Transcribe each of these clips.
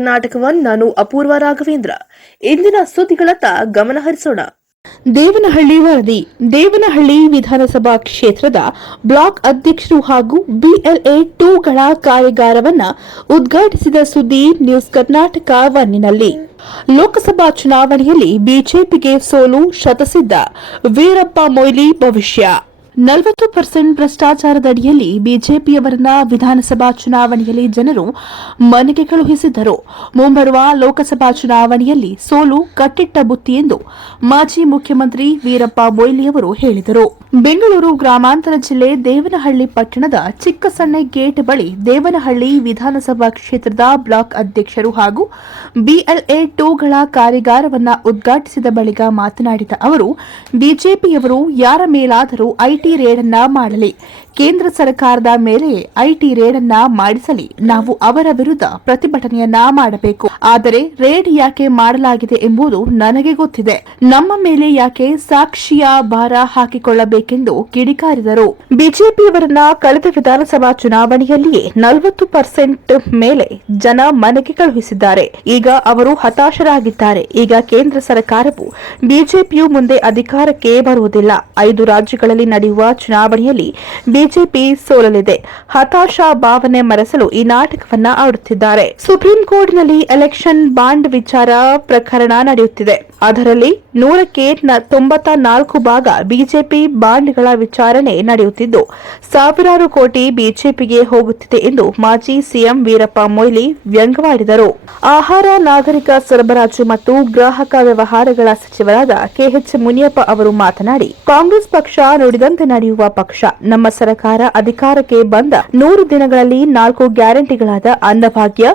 ಕರ್ನಾಟಕವನ್ನು ನಾನು ಅಪೂರ್ವ ರಾಘವೇಂದ್ರ. ಇಂದಿನ ಸುದ್ದಿಗಳತ್ತ ಗಮನ ಹರಿಸೋಣ. ದೇವನಹಳ್ಳಿ ವರದಿ. ದೇವನಹಳ್ಳಿ ವಿಧಾನಸಭಾ ಕ್ಷೇತ್ರದ ಬ್ಲಾಕ್ ಅಧ್ಯಕ್ಷರು ಹಾಗೂ BLA 2ಗಳ ಕಾರ್ಯಾಗಾರವನ್ನು ಉದ್ಘಾಟಿಸಿದ ಸುದ್ದಿ ನ್ಯೂಸ್ ಕರ್ನಾಟಕ ಒನ್ನಿನಲ್ಲಿ. ಲೋಕಸಭಾ ಚುನಾವಣೆಯಲ್ಲಿ ಬಿಜೆಪಿಗೆ ಸೋಲು ಶತಸಿದ್ಧ ವೀರಪ್ಪ ಮೊಯ್ಲಿ ಭವಿಷ್ಯ. 40% ಭ್ರಷ್ಟಾಚಾರದಡಿಯಲ್ಲಿ ಬಿಜೆಪಿಯವರನ್ನ ವಿಧಾನಸಭಾ ಚುನಾವಣೆಯಲ್ಲಿ ಜನರು ಮನೆಗೆ ಕಳುಹಿಸಿದ್ದರು. ಮುಂಬರುವ ಲೋಕಸಭಾ ಚುನಾವಣೆಯಲ್ಲಿ ಸೋಲು ಕಟ್ಟಿಟ್ಟ ಬುತ್ತಿ ಎಂದು ಮಾಜಿ ಮುಖ್ಯಮಂತ್ರಿ ವೀರಪ್ಪ ಮೊಯ್ಲಿಯವರು ಹೇಳಿದರು. ಬೆಂಗಳೂರು ಗ್ರಾಮಾಂತರ ಜಿಲ್ಲೆ ದೇವನಹಳ್ಳಿ ಪಟ್ಟಣದ ಚಿಕ್ಕಸಣ್ಣೆ ಗೇಟ್ ಬಳಿ ದೇವನಹಳ್ಳಿ ವಿಧಾನಸಭಾ ಕ್ಷೇತ್ರದ ಬ್ಲಾಕ್ ಅಧ್ಯಕ್ಷರು ಹಾಗೂ BLA 2ಗಳ ಕಾರ್ಯಾಗಾರವನ್ನು ಉದ್ಘಾಟಿಸಿದ ಬಳಿಕ ಮಾತನಾಡಿದ ಅವರು, ಬಿಜೆಪಿಯವರು ಯಾರ ಮೇಲಾದರೂ ಐಟಿ ರೇಡ್ ಅನ್ನ ಮಾಡಲಿ, ಕೇಂದ್ರ ಸರ್ಕಾರದ ಮೇಲೆ ಐಟಿ ರೇಡ್ ಅನ್ನ ಮಾಡಿಸಲಿ, ನಾವು ಅವರ ವಿರುದ್ಧ ಪ್ರತಿಭಟನೆಯನ್ನ ಮಾಡಬೇಕು. ಆದರೆ ರೇಡ್ ಯಾಕೆ ಮಾಡಲಾಗಿದೆ ಎಂಬುದು ನನಗೆ ಗೊತ್ತಿದೆ. ನಮ್ಮ ಮೇಲೆ ಯಾಕೆ ಸಾಕ್ಷಿಯ ಭಾರ ಹಾಕಿಕೊಳ್ಳಬೇಕೆಂದು ಕಿಡಿಕಾರಿದರು. ಬಿಜೆಪಿಯವರನ್ನ ಕಳೆದ ವಿಧಾನಸಭಾ ಚುನಾವಣೆಯಲ್ಲಿಯೇ 40% ಮೇಲೆ ಜನ ಮನೆಗೆ ಕಳುಹಿಸಿದ್ದಾರೆ. ಈಗ ಅವರು ಹತಾಶರಾಗಿದ್ದಾರೆ. ಈಗ ಕೇಂದ್ರ ಸರ್ಕಾರವು ಬಿಜೆಪಿಯು ಮುಂದೆ ಅಧಿಕಾರಕ್ಕೆ ಬರುವುದಿಲ್ಲ. 5 ರಾಜ್ಯಗಳಲ್ಲಿ ನಡೆಯುವ ಚುನಾವಣೆಯಲ್ಲಿ ಬಿಜೆಪಿ ಸೋಲಲಿದೆ. ಹತಾಶಾ ಭಾವನೆ ಮರೆಸಲು ಈ ನಾಟಕವನ್ನ ಆಡುತ್ತಿದ್ದಾರೆ. ಸುಪ್ರೀಂ ಕೋರ್ಟ್ನಲ್ಲಿ ಎಲೆಕ್ಷನ್ ಬಾಂಡ್ ವಿಚಾರ ಪ್ರಕರಣ ನಡೆಯುತ್ತಿದೆ. ಅದರಲ್ಲಿ 100ಕ್ಕೆ 94 ಭಾಗ ಬಿಜೆಪಿ ಬಾಂಡ್ಗಳ ವಿಚಾರಣೆ ನಡೆಯುತ್ತಿದ್ದು, ಸಾವಿರಾರು ಕೋಟಿ ಬಿಜೆಪಿಗೆ ಹೋಗುತ್ತಿದೆ ಎಂದು ಮಾಜಿ ಸಿಎಂ ವೀರಪ್ಪ ಮೊಯ್ಲಿ ವ್ಯಂಗ್ಯವಾಡಿದರು. ಆಹಾರ, ನಾಗರಿಕ ಸರಬರಾಜು ಮತ್ತು ಗ್ರಾಹಕ ವ್ಯವಹಾರಗಳ ಸಚಿವರಾದ KH ಮುನಿಯಪ್ಪ ಅವರು ಮಾತನಾಡಿ, ಕಾಂಗ್ರೆಸ್ ಪಕ್ಷ ನುಡಿದಂತೆ ನಡೆಯುವ ಪಕ್ಷ. ನಮ್ಮ ಸರ್ಕಾರ ಅಧಿಕಾರಕ್ಕೆ ಬಂದ 100 ದಿನಗಳಲ್ಲಿ 4 ಗ್ಯಾರಂಟಿಗಳಾದ ಅನ್ನಭಾಗ್ಯ,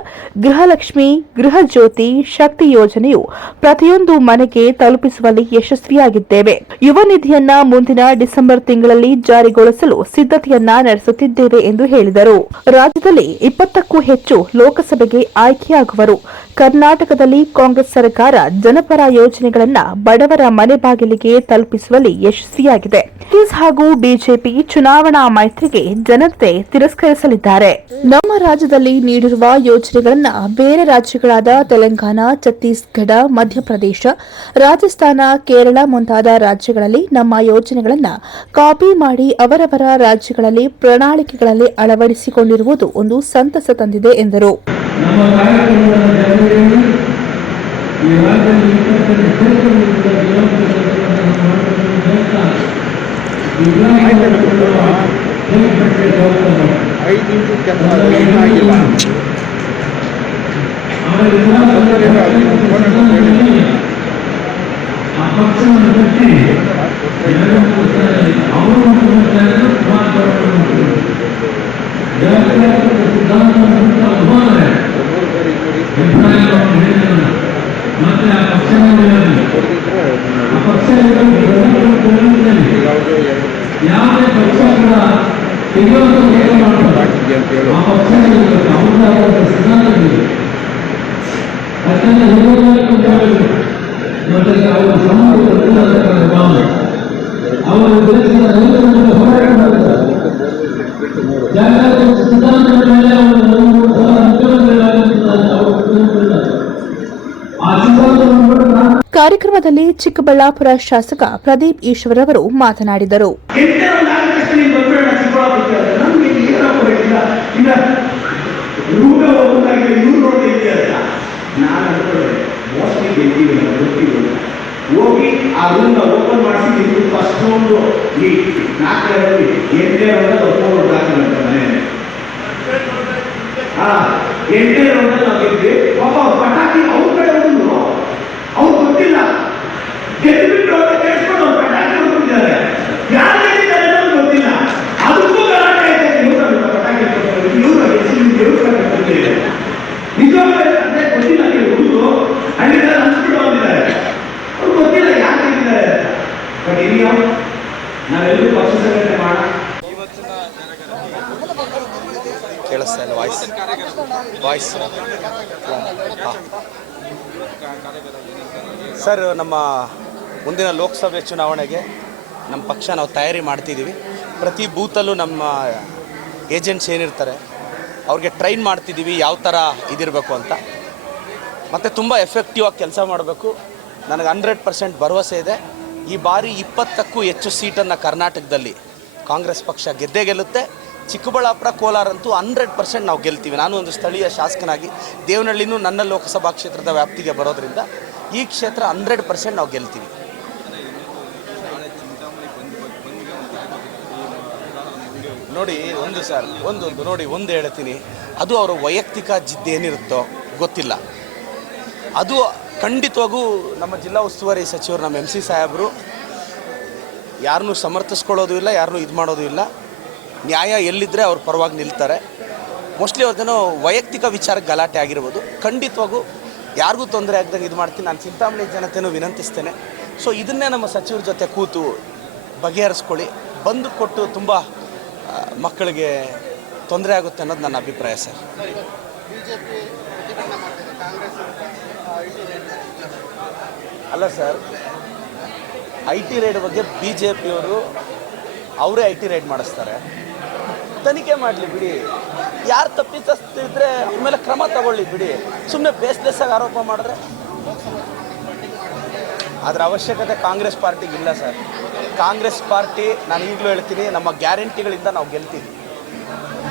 ಗೃಹಲಕ್ಷ್ಮಿ, ಗೃಹ ಜ್ಯೋತಿ, ಶಕ್ತಿ ಯೋಜನೆಯು ಪ್ರತಿಯೊಂದು ಮನೆಗೆ ತಲುಪಿಸುವಲ್ಲಿ ಯಶಸ್ವಿಯಾಗಿದ್ದೇವೆ. ಯುವ ನಿಧಿಯನ್ನ ಮುಂದಿನ ಡಿಸೆಂಬರ್ ತಿಂಗಳಲ್ಲಿ ಜಾರಿಗೊಳಿಸಲು ಸಿದ್ಧತೆಯನ್ನ ನಡೆಸುತ್ತಿದ್ದೇವೆ ಎಂದು ಹೇಳಿದರು. ರಾಜ್ಯದಲ್ಲಿ 20ಕ್ಕೂ ಹೆಚ್ಚು ಲೋಕಸಭೆಗೆ ಆಯ್ಕೆಯಾಗುವರು. ಕರ್ನಾಟಕದಲ್ಲಿ ಕಾಂಗ್ರೆಸ್ ಸರ್ಕಾರ ಜನಪರ ಯೋಜನೆಗಳನ್ನ ಬಡವರ ಮನೆ ಬಾಗಿಲಿಗೆ ತಲುಪಿಸುವಲ್ಲಿ ಯಶಸ್ವಿಯಾಗಿದೆ. ಕಾಂಗ್ರೆಸ್ ಹಾಗೂ ಬಿಜೆಪಿ ಚುನಾವಣಾ ಮೈತ್ರಿಗೆ ಜನತೆ ತಿರಸ್ಕರಿಸಲಿದ್ದಾರೆ. ನಮ್ಮ ರಾಜ್ಯದಲ್ಲಿ ನೀಡಿರುವ ಯೋಜನೆಗಳನ್ನ ಬೇರೆ ರಾಜ್ಯಗಳಾದ ತೆಲಂಗಾಣ, ಛತ್ತೀಸ್ಗಢ, ಮಧ್ಯಪ್ರದೇಶ, ರಾಜಸ್ಥಾನ, ಕೇರಳ ಮುಂತಾದ ರಾಜ್ಯಗಳಲ್ಲಿ ನಮ್ಮ ಯೋಜನೆಗಳನ್ನ ಕಾಪಿ ಮಾಡಿ ಅವರವರ ರಾಜ್ಯಗಳಲ್ಲಿ ಪ್ರಣಾಳಿಕೆಗಳಲ್ಲಿ ಅಳವಡಿಸಿಕೊಂಡಿರುವುದು ಒಂದು ಸಂತಸ ತಂದಿದೆ ಎಂದರು. ಯಾವುದೇ ಪಕ್ಷ ಕೂಡ ಕಾರ್ಯಕ್ರಮದಲ್ಲಿ ಚಿಕ್ಕಬಳ್ಳಾಪುರ ಶಾಸಕ ಪ್ರದೀಪ್ ಈಶ್ವರ್ ಅವರು ಮಾತನಾಡಿದರು. ಹೋಗಿ ಆ ರೂಮ್ನ ಓಪನ್ ಮಾಡಿಸಿ ಫಸ್ಟ್ ರೌಂಡ್ ಈ 4ರಲ್ಲಿ 8ನೇ ರೌಂಡ್ ಒಪ್ಕೊಂಡು ಹಾಕಿದಂತ ಮನೆಯಲ್ಲಿ 8ನೇ ರೌಂಡ್ ನಾವು ಗೆದ್ವಿ. ಪಾಪ ಪಟಾಕಿ ಅವ್ರ ಕಡೆ ಒಂದು ಅವ್ರು ಗೊತ್ತಿಲ್ಲ, ಗೆದ್ಬಿಟ್ಟು ಅವ್ರ ಕೇಳಿಸ್ಕೊಂಡು ಅವ್ರು ಪಟಾಕಿ ಹೊಡ್ಕೊಂಡಿದ್ದಾರೆ. ಯಾರು ಗೆದ್ದಿದ್ದಾರೆ ಅನ್ನೋದು ಗೊತ್ತಿಲ್ಲ. ಅದಕ್ಕೂ ಗಲಾಟೆ ಆಯ್ತು. ಇವರು ಪಟಾಕಿ ಇವರು ನಿಜವಾಗ್ಲೂ ಅಂದ್ರೆ ಗೊತ್ತಿಲ್ಲ. ಹುಡುಗರು ಹಳ್ಳಿಗಳ ಹಂಚ್ಬಿಟ್ಟು ಬಂದಿದ್ದಾರೆ. ಅವ್ರು ಗೊತ್ತಿಲ್ಲ ಯಾಕೆ ಗೆದ್ದಿದ್ದಾರೆ. ಬಟ್ ಇಲ್ಲಿ ನಾವೆಲ್ಲರೂ ಪಕ್ಷ ಸಂಘಟನೆ ಮಾಡೋಣ. ಕೇಳಿಸ್ತಾ ಇಲ್ಲ ವಾಯ್ಸ್ ಸರ್. ನಮ್ಮ ಮುಂದಿನ ಲೋಕಸಭೆ ಚುನಾವಣೆಗೆ ನಮ್ಮ ಪಕ್ಷ ನಾವು ತಯಾರಿ ಮಾಡ್ತಿದ್ದೀವಿ. ಪ್ರತಿ ಬೂತಲ್ಲೂ ನಮ್ಮ ಏಜೆಂಟ್ಸ್ ಏನಿರ್ತಾರೆ ಅವ್ರಿಗೆ ಟ್ರೈನ್ ಮಾಡ್ತಿದ್ದೀವಿ ಯಾವ ಥರ ಇದಿರಬೇಕು ಅಂತ. ಮತ್ತು ತುಂಬ ಎಫೆಕ್ಟಿವ್ ಆಗಿ ಕೆಲಸ ಮಾಡಬೇಕು. ನನಗೆ 100% ಭರವಸೆ ಇದೆ. ಈ ಬಾರಿ 20ಕ್ಕೂ ಹೆಚ್ಚು ಸೀಟನ್ನು ಕರ್ನಾಟಕದಲ್ಲಿ ಕಾಂಗ್ರೆಸ್ ಪಕ್ಷ ಗೆದ್ದೇ ಗೆಲ್ಲುತ್ತೆ. ಚಿಕ್ಕಬಳ್ಳಾಪುರ, ಕೋಲಾರ ಅಂತೂ 100% ನಾವು ಗೆಲ್ತೀವಿ. ನಾನು ಒಂದು ಸ್ಥಳೀಯ ಶಾಸಕನಾಗಿ ದೇವನಹಳ್ಳಿನೂ ನನ್ನ ಲೋಕಸಭಾ ಕ್ಷೇತ್ರದ ವ್ಯಾಪ್ತಿಗೆ ಬರೋದ್ರಿಂದ ಈ ಕ್ಷೇತ್ರ 100% ನಾವು ಗೆಲ್ತೀವಿ. ನೋಡಿ ಒಂದು ಹೇಳ್ತೀನಿ, ಅದು ಅವರ ವೈಯಕ್ತಿಕ ಜಿದ್ದೇನಿರುತ್ತೋ ಗೊತ್ತಿಲ್ಲ. ಅದು ಖಂಡಿತವಾಗೂ ನಮ್ಮ ಜಿಲ್ಲಾ ಉಸ್ತುವಾರಿ ಸಚಿವರು ನಮ್ಮ MC ಸಾಹೇಬರು ಯಾರನ್ನೂ ಸಮರ್ಥಿಸ್ಕೊಳ್ಳೋದು ಇಲ್ಲ, ಯಾರನ್ನೂ ಇದು ಮಾಡೋದು ಇಲ್ಲ. ನ್ಯಾಯ ಎಲ್ಲಿದ್ದರೆ ಅವ್ರ ಪರವಾಗಿ ನಿಲ್ತಾರೆ. ಮೋಸ್ಟ್ಲಿ ಅವ್ರದ್ದೇನೋ ವೈಯಕ್ತಿಕ ವಿಚಾರಕ್ಕೆ ಗಲಾಟೆ ಆಗಿರ್ಬೋದು. ಖಂಡಿತವಾಗೂ ಯಾರಿಗೂ ತೊಂದರೆ ಆಗ್ದಂಗೆ ಇದು ಮಾಡ್ತೀನಿ. ನಾನು ಚಿಂತಾಮಣಿ ಜನತೆನೂ ವಿನಂತಿಸ್ತೇನೆ. ಸೊ ಇದನ್ನೇ ನಮ್ಮ ಸಚಿವರ ಜೊತೆ ಕೂತು ಬಗೆಹರಿಸ್ಕೊಳ್ಳಿ. ಬಂದು ಕೊಟ್ಟು ತುಂಬ ಮಕ್ಕಳಿಗೆ ತೊಂದರೆ ಆಗುತ್ತೆ ಅನ್ನೋದು ನನ್ನ ಅಭಿಪ್ರಾಯ ಸರ್. ಅಲ್ಲ ಸರ್, IT ರೈಡ್ ಬಗ್ಗೆ BJPಯವರು ಅವರೇ IT ರೈಡ್ ಮಾಡಿಸ್ತಾರೆ. ತನಿಖೆ ಮಾಡಲಿ ಬಿಡಿ. ಯಾರು ತಪ್ಪಿಸ್ತಿದ್ರೆ ಅವ್ರ ಮೇಲೆ ಕ್ರಮ ತಗೊಳ್ಳಿ ಬಿಡಿ. ಸುಮ್ಮನೆ ಬೇಸ್ಲೆಸ್ಸಾಗಿ ಆರೋಪ ಮಾಡಿದ್ರೆ ಅದರ ಅವಶ್ಯಕತೆ ಕಾಂಗ್ರೆಸ್ ಪಾರ್ಟಿಗೆ ಇಲ್ಲ ಸರ್. ಕಾಂಗ್ರೆಸ್ ಪಾರ್ಟಿ, ನಾನು ಈಗಲೂ ಹೇಳ್ತೀನಿ, ನಮ್ಮ ಗ್ಯಾರಂಟಿಗಳಿಂದ ನಾವು ಗೆಲ್ತೀವಿ.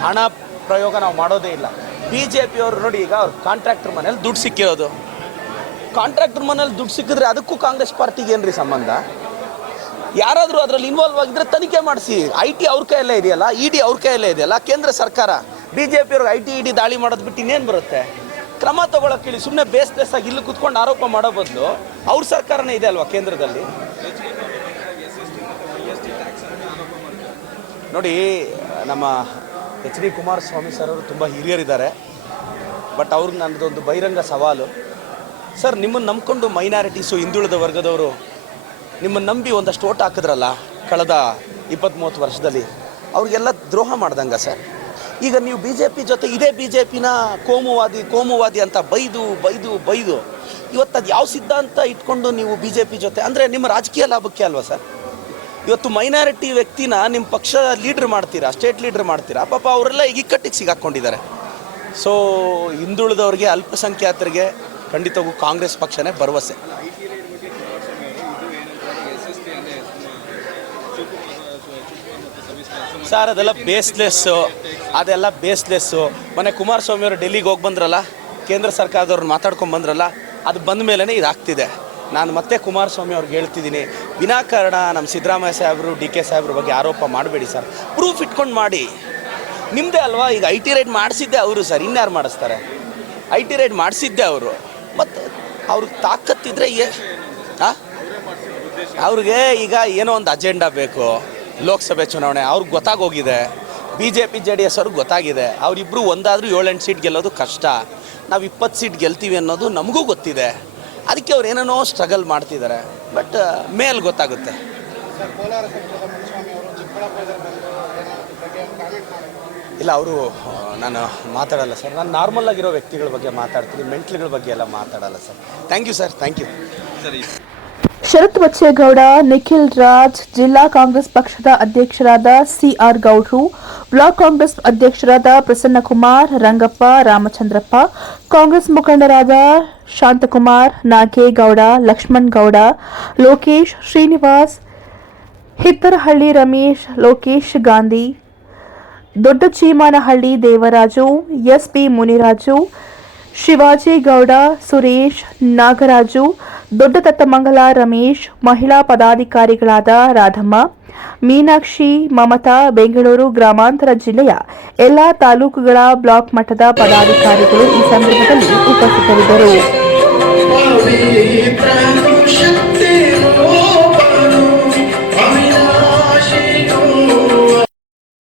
ಹಣ ಪ್ರಯೋಗ ನಾವು ಮಾಡೋದೇ ಇಲ್ಲ. BJPಯವರು ನೋಡಿ, ಈಗ ಅವ್ರು ಕಾಂಟ್ರಾಕ್ಟರ್ ಮನೇಲಿ ದುಡ್ಡು ಸಿಕ್ಕಿರೋದು. ಕಾಂಟ್ರಾಕ್ಟರ್ ಮನೇಲಿ ದುಡ್ಡು ಸಿಕ್ಕಿದ್ರೆ ಅದಕ್ಕೂ ಕಾಂಗ್ರೆಸ್ ಪಾರ್ಟಿಗೆ ಏನ್ರಿ ಸಂಬಂಧ? ಯಾರಾದರೂ ಅದರಲ್ಲಿ ಇನ್ವಾಲ್ವ್ ಆಗಿದ್ರೆ ತನಿಖೆ ಮಾಡಿಸಿ. IT ಅವ್ರ ಕೈಯಲ್ಲೇ ಇದೆಯಲ್ಲ, ED ಅವ್ರ ಕೈಯಲ್ಲೇ ಇದೆಯಲ್ಲ, ಕೇಂದ್ರ ಸರ್ಕಾರ. BJPಯವ್ರಿಗೆ IT ED ದಾಳಿ ಮಾಡೋದು ಬಿಟ್ಟು ಇನ್ನೇನು ಬರುತ್ತೆ? ಕ್ರಮ ತಗೊಳಕ್ಕೆ ಹೇಳಿ. ಸುಮ್ಮನೆ ಬೇಸ್ಲೆಸ್ಸಾಗಿ ಇಲ್ಲಿ ಕುತ್ಕೊಂಡು ಆರೋಪ ಮಾಡೋ ಬದಲು ಅವ್ರ ಸರ್ಕಾರನೇ ಇದೆ ಅಲ್ವಾ ಕೇಂದ್ರದಲ್ಲಿ. ನೋಡಿ, ನಮ್ಮ HD ಕುಮಾರಸ್ವಾಮಿ ಸರ್ ಅವರು ತುಂಬ ಹಿರಿಯರಿದ್ದಾರೆ. ಬಟ್ ಅವ್ರಿಗೆ ನನ್ನದೊಂದು ಬಹಿರಂಗ ಸವಾಲು ಸರ್. ನಿಮ್ಮನ್ನು ನಂಬ್ಕೊಂಡು ಮೈನಾರಿಟೀಸು, ಹಿಂದುಳಿದ ವರ್ಗದವರು ನಿಮ್ಮನ್ನು ನಂಬಿ ಒಂದಷ್ಟು ಓಟ್ ಹಾಕಿದ್ರಲ್ಲ ಕಳೆದ 20-30 ವರ್ಷದಲ್ಲಿ, ಅವ್ರಿಗೆಲ್ಲ ದ್ರೋಹ ಮಾಡ್ದಂಗ ಸರ್. ಈಗ ನೀವು BJP ಜೊತೆ ಇದೇ BJPನ ಕೋಮುವಾದಿ ಅಂತ ಬೈದು ಇವತ್ತು ಅದು ಯಾವ ಸಿದ್ಧಾಂತ ಇಟ್ಕೊಂಡು ನೀವು BJP ಜೊತೆ ಅಂದರೆ ನಿಮ್ಮ ರಾಜಕೀಯ ಲಾಭಕ್ಕೆ ಅಲ್ವಾ ಸರ್? ಇವತ್ತು ಮೈನಾರಿಟಿ ವ್ಯಕ್ತಿನ ನಿಮ್ಮ ಪಕ್ಷ ಲೀಡ್ರ್ ಮಾಡ್ತೀರಾ, ಸ್ಟೇಟ್ ಲೀಡ್ರ್ ಮಾಡ್ತೀರಾ. ಪಾಪ ಅವರೆಲ್ಲ ಈಗ ಇಕ್ಕಟ್ಟಿಗೆ ಸಿಗಾಕ್ಕೊಂಡಿದ್ದಾರೆ. ಸೊ ಹಿಂದುಳಿದವ್ರಿಗೆ, ಅಲ್ಪಸಂಖ್ಯಾತರಿಗೆ ಖಂಡಿತವೂ ಕಾಂಗ್ರೆಸ್ ಪಕ್ಷನೇ ಭರವಸೆ. ಸರ್ ಅದೆಲ್ಲ ಬೇಸ್ಲೆಸ್ಸು. ಮೊನ್ನೆ ಕುಮಾರಸ್ವಾಮಿ ಅವರು ಡೆಲ್ಲಿಗೆ ಹೋಗಿ ಬಂದ್ರಲ್ಲ, ಕೇಂದ್ರ ಸರ್ಕಾರದವ್ರನ್ನ ಮಾತಾಡ್ಕೊಂಡು ಬಂದ್ರಲ್ಲ, ಅದು ಬಂದ ಮೇಲೇ ಇದಾಗ್ತಿದೆ. ನಾನು ಮತ್ತೆ ಕುಮಾರಸ್ವಾಮಿ ಅವ್ರಿಗೆ ಹೇಳ್ತಿದ್ದೀನಿ, ವಿನಾಕಾರಣ ನಮ್ಮ ಸಿದ್ದರಾಮಯ್ಯ ಸಾಹೇಬರು, DK ಸಾಹೇಬ್ರ ಬಗ್ಗೆ ಆರೋಪ ಮಾಡಬೇಡಿ ಸರ್. ಪ್ರೂಫ್ ಇಟ್ಕೊಂಡು ಮಾಡಿ. ನಿಮ್ಮದೇ ಅಲ್ವಾ, ಈಗ IT ರೈಡ್ ಮಾಡಿಸಿದ್ದೆ ಅವರು ಸರ್, ಇನ್ಯಾರು ಮಾಡಿಸ್ತಾರೆ? IT ರೈಡ್ ಮಾಡಿಸಿದ್ದೆ ಅವರು. ಮತ್ತು ಅವ್ರಿಗೆ ತಾಕತ್ತಿದ್ರೆ ಅವ್ರಿಗೆ ಈಗ ಏನೋ ಒಂದು ಅಜೆಂಡಾ ಬೇಕು. ಲೋಕಸಭೆ ಚುನಾವಣೆ ಅವ್ರಿಗೆ ಗೊತ್ತಾಗೋಗಿದೆ. BJP JDS ಅವ್ರಿಗೆ ಗೊತ್ತಾಗಿದೆ. ಅವರಿಬ್ಬರು ಒಂದಾದರೂ 7-8 ಸೀಟ್ ಗೆಲ್ಲೋದು ಕಷ್ಟ. ನಾವು 20 ಸೀಟ್ ಗೆಲ್ತೀವಿ ಅನ್ನೋದು ನಮಗೂ ಗೊತ್ತಿದೆ. ಅದಕ್ಕೆ ಅವ್ರು ಏನೇನೋ ಸ್ಟ್ರಗಲ್ ಮಾಡ್ತಿದ್ದಾರೆ. ಬಟ್ ಮೇಲೆ ಗೊತ್ತಾಗುತ್ತೆ. ಇಲ್ಲ, ಅವರು ನಾನು ಮಾತಾಡಲ್ಲ ಸರ್. ನಾನು ನಾರ್ಮಲ್ ಆಗಿರೋ ವ್ಯಕ್ತಿಗಳ ಬಗ್ಗೆ ಮಾತಾಡ್ತೀನಿ, ಮೆಂಟ್ಲ್ಗಳ ಬಗ್ಗೆ ಎಲ್ಲ ಮಾತಾಡಲ್ಲ sir. Thank you sir, thank you. ಸರಿ. ಶರತ್ ಬಚ್ಚೇಗೌಡ, ನಿಖಿಲ್ ರಾಜ್, ಜಿಲ್ಲಾ ಕಾಂಗ್ರೆಸ್ ಪಕ್ಷದ ಅಧ್ಯಕ್ಷರಾದ CR ಗೌಡ್ರು, ಬ್ಲಾಕ್ ಕಾಂಗ್ರೆಸ್ ಅಧ್ಯಕ್ಷರಾದ ಪ್ರಸನ್ನಕುಮಾರ್, ರಂಗಪ್ಪ, ರಾಮಚಂದ್ರಪ್ಪ, ಕಾಂಗ್ರೆಸ್ ಮುಖಂಡರಾದ ಶಾಂತಕುಮಾರ್, ನಾಗೇಗೌಡ, ಲಕ್ಷ್ಮಣ್ ಗೌಡ, ಲೋಕೇಶ್, ಶ್ರೀನಿವಾಸ್, ಹಿತ್ತರಹಳ್ಳಿ ರಮೇಶ್, ಲೋಕೇಶ್ ಗಾಂಧಿ, ದೊಡ್ಡ ಚೀಮಾನಹಳ್ಳಿ ದೇವರಾಜು, SP ಮುನಿರಾಜು, ಶಿವಾಜಿಗೌಡ, ಸುರೇಶ್, ನಾಗರಾಜು, ದೊಡ್ಡ ತತ್ತಮಂಗಲ ರಮೇಶ್, ಮಹಿಳಾ ಪದಾಧಿಕಾರಿಗಳಾದ ರಾಧಮ್ಮ, ಮೀನಾಕ್ಷಿ, ಮಮತಾ, ಬೆಂಗಳೂರು ಗ್ರಾಮಾಂತರ ಜಿಲ್ಲೆಯ ಎಲ್ಲಾ ತಾಲೂಕುಗಳ ಬ್ಲಾಕ್ ಮಟ್ಟದ ಪದಾಧಿಕಾರಿಗಳು ಈ ಸಂದರ್ಭದಲ್ಲಿ ಉಪಸ್ಥಿತರಿದ್ದರು.